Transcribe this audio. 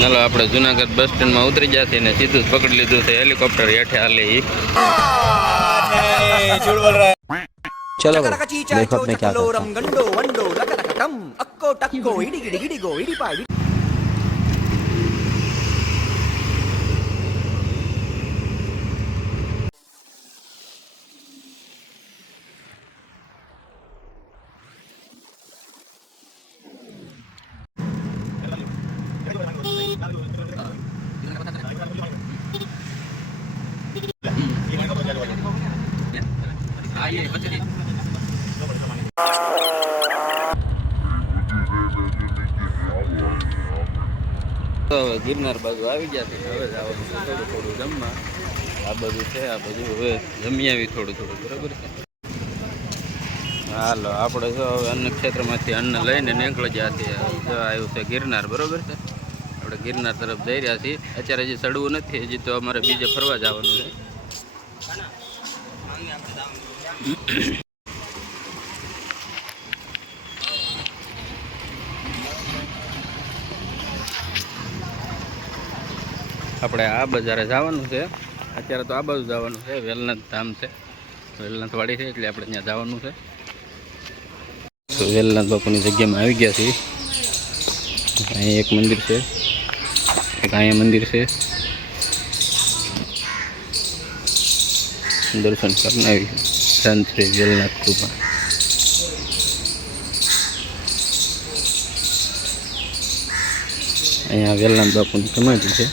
ચાલો આપણે જુનાગઢ બસ સ્ટેન્ડમાં ઉતરી જશે ને સીધું જ પકડી લીધું છે હેલિકોપ્ટર હેઠે હાલે ઈ चलो भाई देखो अब मैं क्या करता हूँ તો હવે ગિરનાર બાજુ આવી ગયા છે. હવે જ આવવાનું છે થોડું થોડું જમવા. આ બધું છે, આ બધું હવે જમી આવી થોડું થોડું, બરાબર છે? હાલો આપણે જો હવે અન્ન ક્ષેત્રમાંથી અન્ન લઈને નીકળી ગયા છીએ. આવ્યું છે ગિરનાર, બરાબર છે? આપણે ગિરનાર તરફ જઈ રહ્યા છીએ. અત્યારે હજી ચડવું નથી, હજી તો અમારે બીજે ફરવા જવાનું છે. આપણે આ બજારે જવાનું છે. અત્યારે તો આ બાજુ જવાનું છે, વેલનાથ ધામ છે. વેલનાથ વાડી છે એટલે આપણે ત્યાં જવાનું છે. તો વેલનાથ બાપુની જગ્યામાં આવી ગયા છીએ. અહીં એક મંદિર છે. એક અહીંયા મંદિર છે. દર્શન કરીને આવી સંત શ્રી વેલનાથ કૃપા અહીંયા વેલનાથ બાપુની સમાધિ છે.